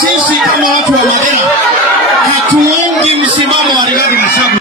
sisi kama watu wa Madera hatuungi msimamo wa Rigathi Gachagua.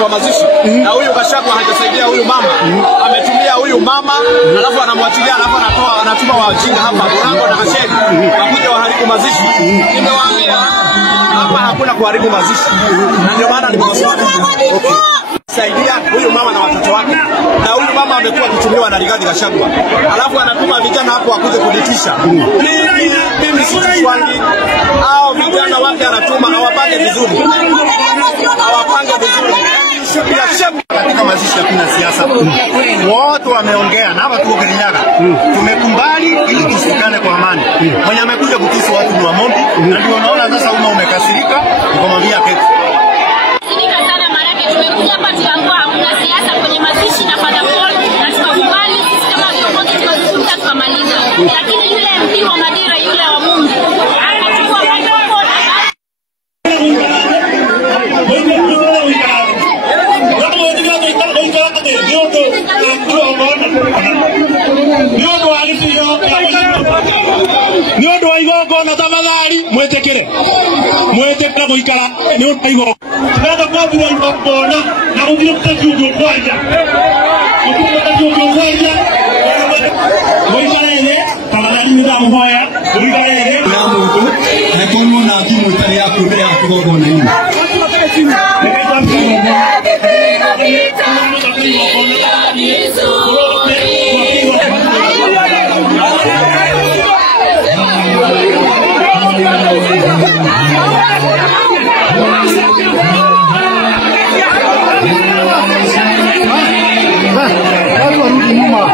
Kwa mazishi na huyu Gachagua hajasaidia huyu mama, ametumia huyu mama alafu anamwachilia, alafu anatuma wajinga hapa Borango na Mashedi wakuja waharibu mazishi. Nimewaambia hapa hakuna kuharibu mazishi, na ndio maana nimewasema saidia huyu mama na watoto wake, na huyu mama amekuwa akitumiwa na Rigathi Gachagua, alafu anatuma vijana hapo wakuje kulitisha. Mimi sitishwangi, hao vijana wake anatuma hawapange vizuri, hawapange vizuri. Katika mazishi hakuna siasa. Wote wameongea na hapa tuko Kirinyaga. Tumekumbali ili tusikane kwa amani. Mwenye amekuja kutisi watu ni wa Mombi, na ndio unaona sasa umekasirika, ukamwambia keti. Sika sana marake tumekuja hapa tukaambiwa hakuna siasa kwenye mazishi na Father Paul, na tukakubali sisi kama viongozi tunazungumza tukamaliza. Lakini yule MP wa Madera yule wa Mungu akachukua microphone Niondo wa igongo na tafadhali mwetekere muikara niondo wa igongo tunataka kwa igongo na kudio kutajujo kwaja muikarene tafadhali nitamuhoya muikarene Na mtu hakono na timu tare yako mbele ya kigogo na nini. Watu warudi nyuma.